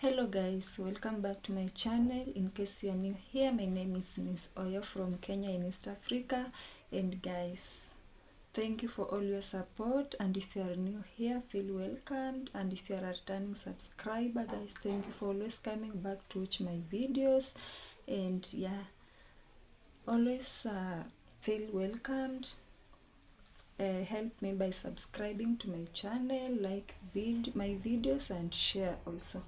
Hello guys, welcome back to my channel. In case you are new here, my name is Miss Oyo from Kenya in East Africa. And guys, thank you for all your support, and if you are new here, feel welcomed. And if you are a returning subscriber, guys, thank you for always coming back to watch my videos. And yeah, always feel welcomed. Help me by subscribing to my channel, like my videos, and share also.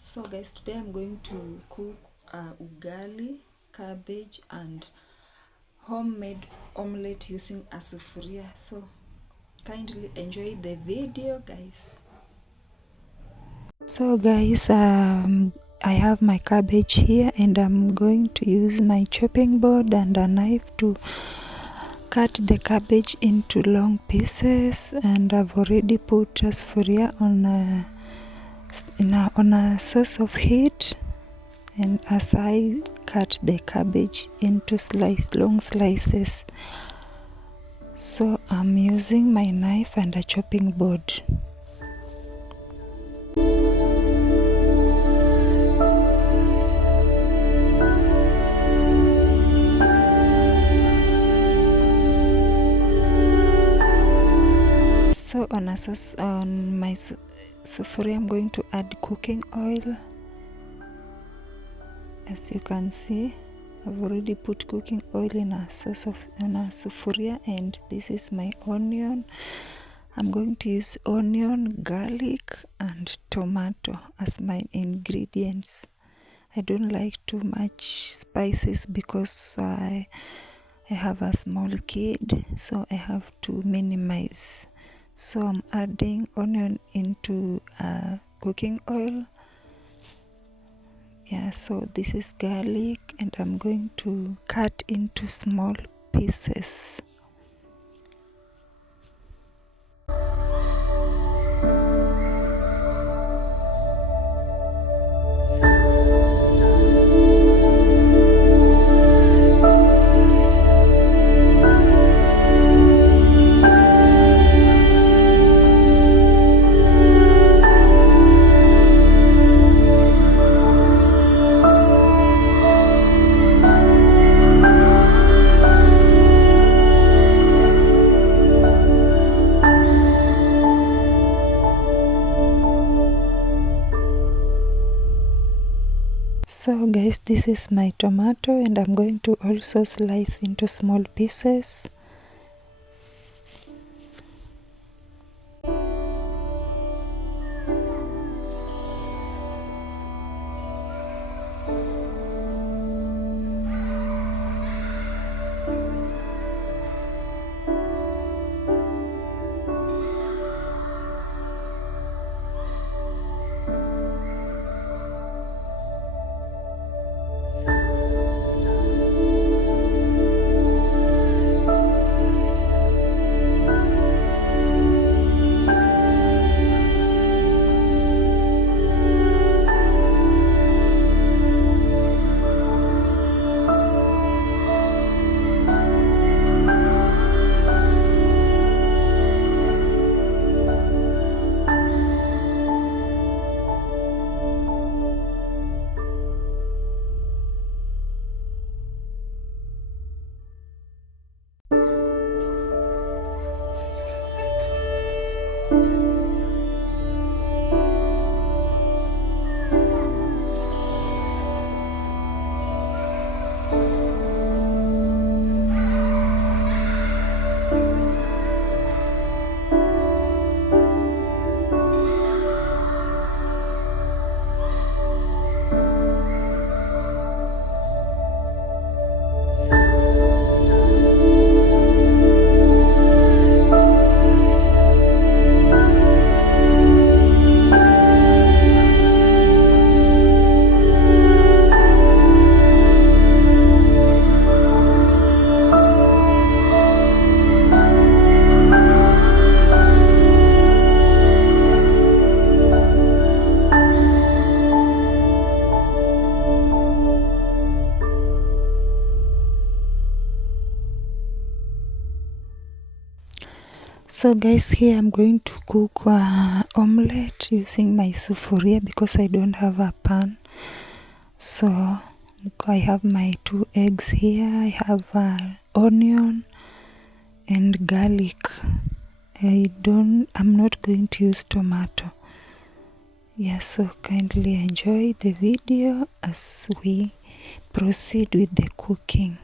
So guys, today I'm going to cook ugali, cabbage and homemade omelette using a sufuria. So kindly enjoy the video guys. So guys, I have my cabbage here and I'm going to use my chopping board and a knife to cut the cabbage into long pieces. And I've already put a sufuria on a source of heat, and as I cut the cabbage into long slices, so I'm using my knife and a chopping board. So on my sufuria, I'm going to add cooking oil. As you can see, I've already put cooking oil in a sufuria, and this is my onion. I'm going to use onion, garlic and tomato as my ingredients. I don't like too much spices because I have a small kid, so I have to minimize. So I'm adding onion into cooking oil. Yeah, so this is garlic and I'm going to cut into small pieces. So guys, this is my tomato and I'm going to also slice into small pieces. So guys, here I'm going to cook omelette using my sufuria because I don't have a pan. So I have my 2 eggs here. I have onion and garlic. I'm not going to use tomato. Yeah, so kindly enjoy the video as we proceed with the cooking.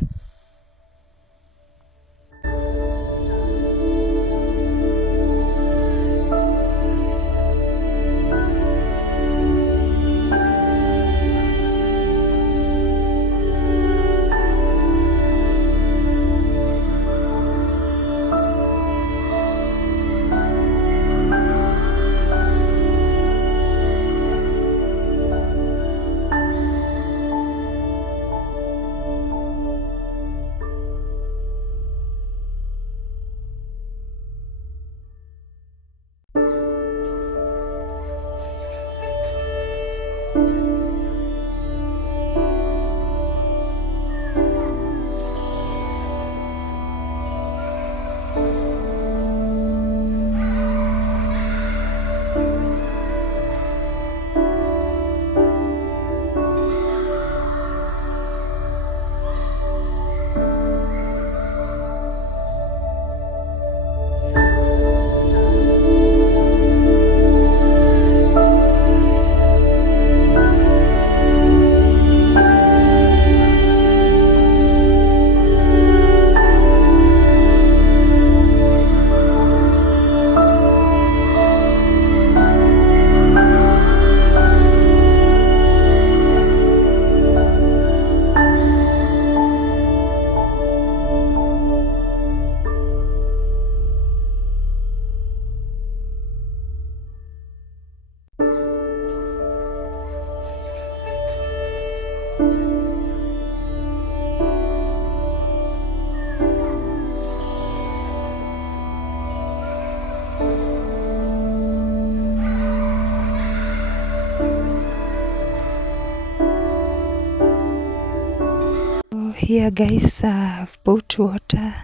Here guys, I've bought water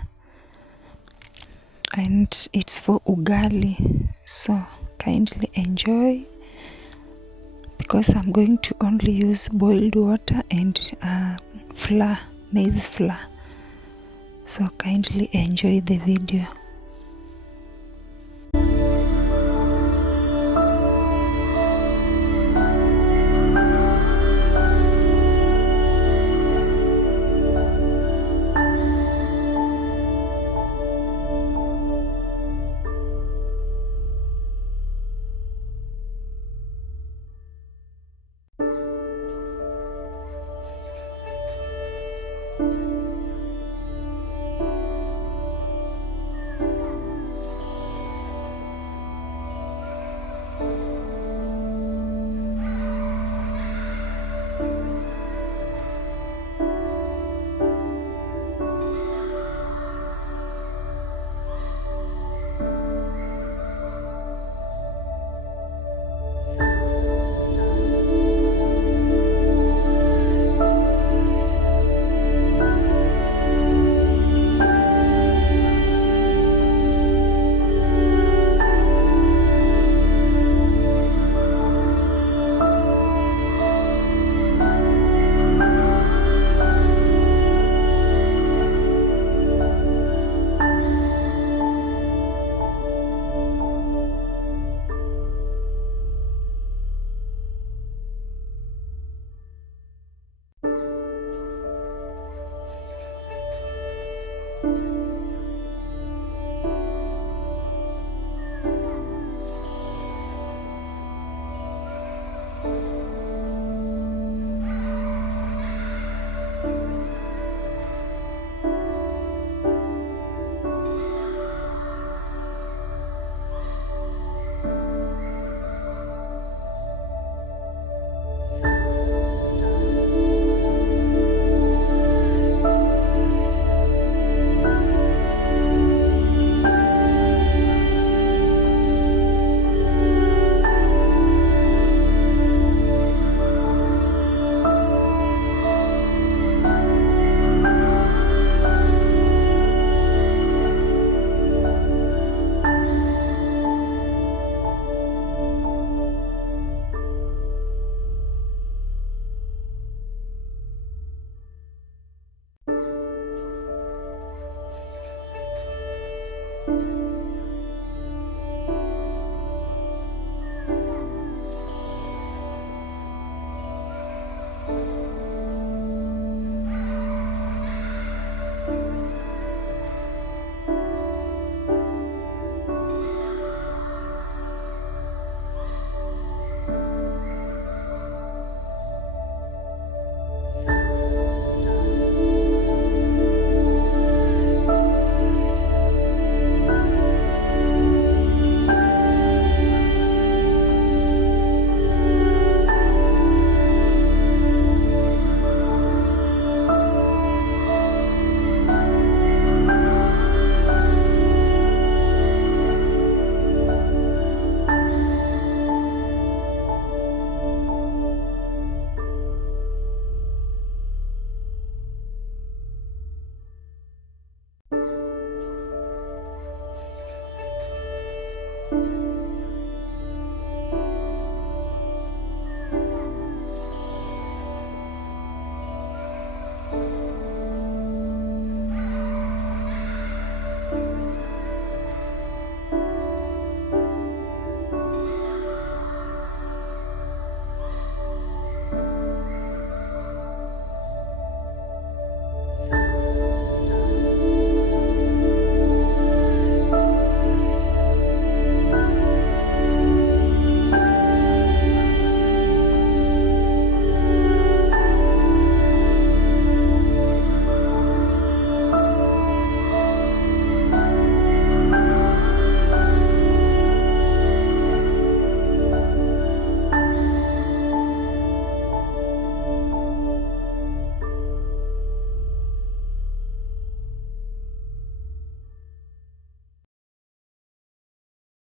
and it's for ugali, so kindly enjoy because I'm going to only use boiled water and flour, maize flour, so kindly enjoy the video.